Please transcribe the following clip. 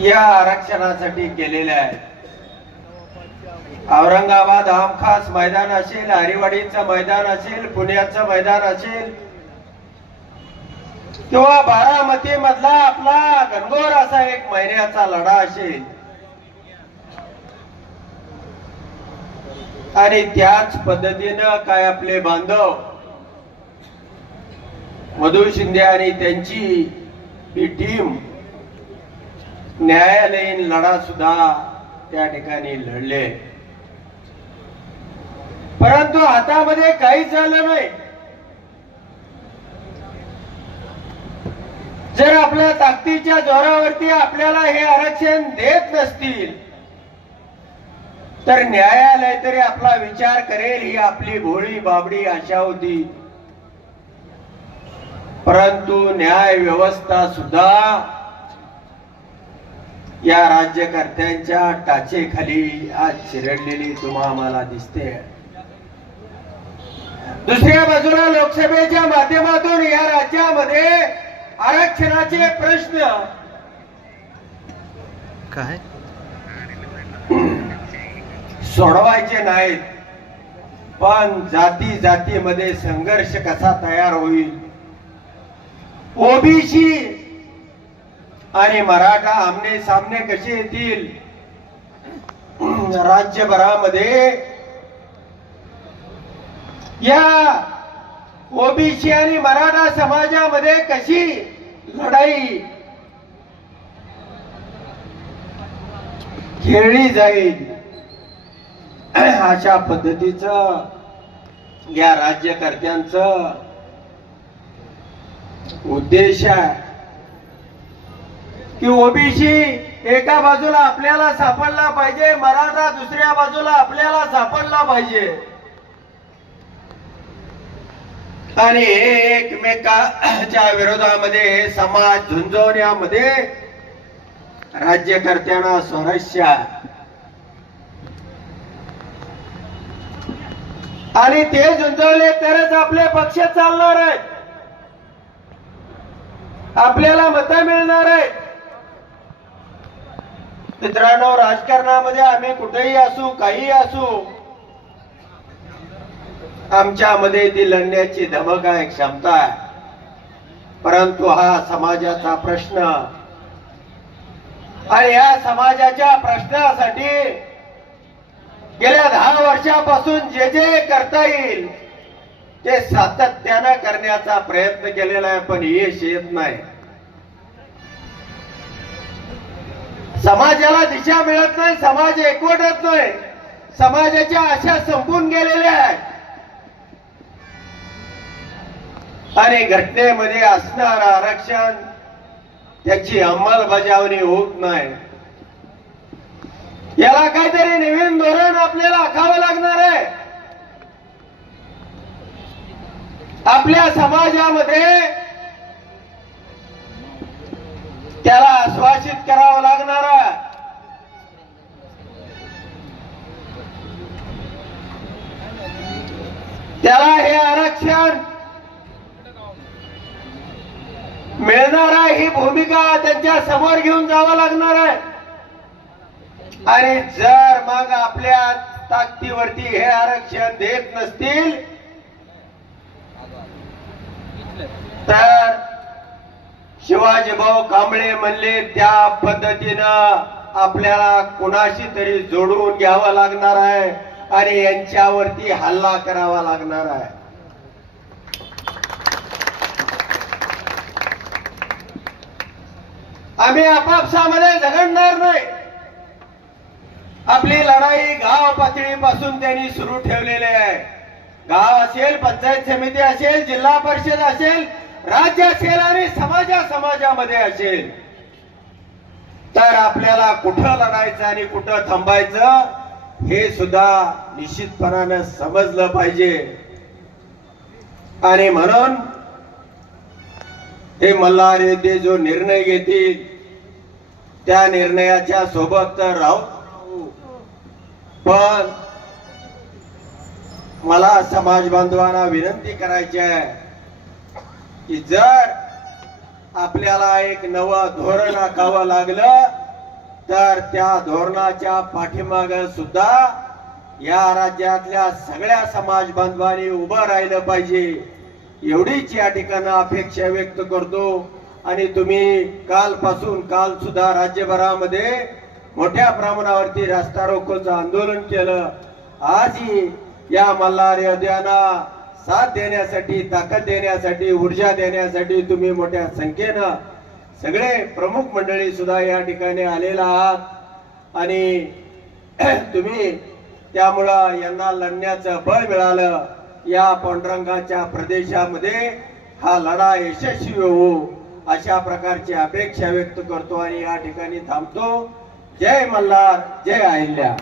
या आरक्षणासाठी केलेल्या आहेत. औरंगाबाद आमखास मैदान असेल हरिवाडीचं मैदान असेल पुण्याचं मैदान असेल किंवा बारामती मधला आपला घनघोर असा एक महिन्याचा लढा असेल आणि त्याच पद्धतीनं काय आपले बांधव मधु शिंदे आणि त्यांची ही टीम न्यायालयीन लढा सुद्धा त्या ठिकाणी लढले. परंतु हातामध्ये काहीच झालं नाही. जर आपल्या ताकदीच्या जोरावरती आपल्याला हे आरक्षण देत नसतील तर न्यायालय तरी आपला विचार करेल ही आपली भोळी बाबडी आशा होती. परंतु न्याय व्यवस्था सुद्धा या राज्यकर्त्यांच्या टाचेखाली आज चिरडलेली तुम्हा आम्हाला दिसते. दुसऱ्या बाजूला लोकसभेच्या माध्यमातून या राज्यामध्ये आरक्षणाचे प्रश्न. काय? सोडवायचे नाहीत पण जाती जातीमध्ये संघर्ष कसा तयार होईल? ओबीसी आणि मराठा आमने सामने कसे येतील? राज्यभरामध्ये या ओबीसी आणि मराठा समाजामध्ये कशी लढाई खेळली जाईल? अशा पद्धतीचं या राज्यकर्त्यांच उद्देश आहे. की ओबीसी एका बाजूला आपल्याला सापडला पाहिजे मराठा दुसऱ्या बाजूला आपल्याला सापडला पाहिजे. आणि एकमेकाच्या विरोधामध्ये समाज झुंजवण्यामध्ये राज्यकर्त्यांना स्वारस्य. आणि ते झुंजवले तरच आपले पक्ष चालणार आहेत. आपल्याला मत मिळणार आहेत. मित्रांनो राजकारणामध्ये आम्ही कुठेही असू काही असू आमच्यामध्ये ती लढण्याची धमक आहे क्षमता आहे. परंतु हा समाजाचा प्रश्न. आणि या समाजाच्या प्रश्नासाठी गेल्या दहा वर्षापासून जे जे करता येईल ते सातत्यानं करण्याचा प्रयत्न केलेला आहे पण यश येत नाही. समाजाला दिशा मिळत नाही समाज एकवटत नाही. समाजाच्या आशा संपून गेलेल्या आहेत. आणि घटनेमध्ये असणार आरक्षण त्याची अंमलबजावणी होत नाही. याला काहीतरी नवीन धोरण आपल्याला आखावं लागणार आहे. आपल्या समाजामध्ये त्याला आश्वासित करावं लागणार. त्याला हे आरक्षण मिळणार आहे ही भूमिका त्यांच्यासमोर घेऊन जावं लागणार आहे. आणि जर मग आपल्या ताकदीवरती हे आरक्षण देत नसतील तर शिवाजी भाऊ कांबळे म्हणले त्या पद्धतीनं आपल्याला कुणाशी तरी जोडून घ्यावं लागणार आहे आणि यांच्यावरती हल्ला करावा लागणार आहे. आम्ही आपापसामध्ये झगडणार नाही. आपली लढाई गाव पातळीपासून त्यांनी सुरू ठेवलेली आहे. गाव असेल पंचायत समिती असेल जिल्हा परिषद असेल राज्य असेल आणि समाजा समाजामध्ये असेल तर आपल्याला कुठं लढायचं आणि कुठं थांबायचं हे सुद्धा निश्चितपणानं समजलं पाहिजे. आणि म्हणून हे मल्हार येथे जो निर्णय घेतील त्या निर्णयाच्या सोबत तर राहू. पण मला समाज बांधवांना विनंती करायची आहे की जर आपल्याला एक नवं धोरण आखावं लागलं तर त्या धोरणाच्या पाठीमाग सुद्धा या राज्यातल्या सगळ्या समाज बांधवांनी उभं राहिलं पाहिजे. एवढीच या ठिकाणी अपेक्षा व्यक्त करतो. आणि तुम्ही कालपासून काल सुद्धा राज्यभरामध्ये मोठ्या प्रमाणावरती रस्ता रोकोचं आंदोलन केलं. आजही या मल्हार योद्ध्यांना साथ देण्यासाठी ताकद देण्यासाठी ऊर्जा देण्यासाठी तुम्ही मोठ्या संख्येनं सगळे प्रमुख मंडळी सुद्धा या ठिकाणी आलेला आहात. आणि तुम्ही त्यामुळं यांना लढण्याचं बळ मिळालं. या पांडुरंगाच्या प्रदेशामध्ये हा लढा यशस्वी होऊ अशा प्रकारची अपेक्षा व्यक्त करतो आणि या ठिकाणी थांबतो. जय मल्हार जय अहिल्या.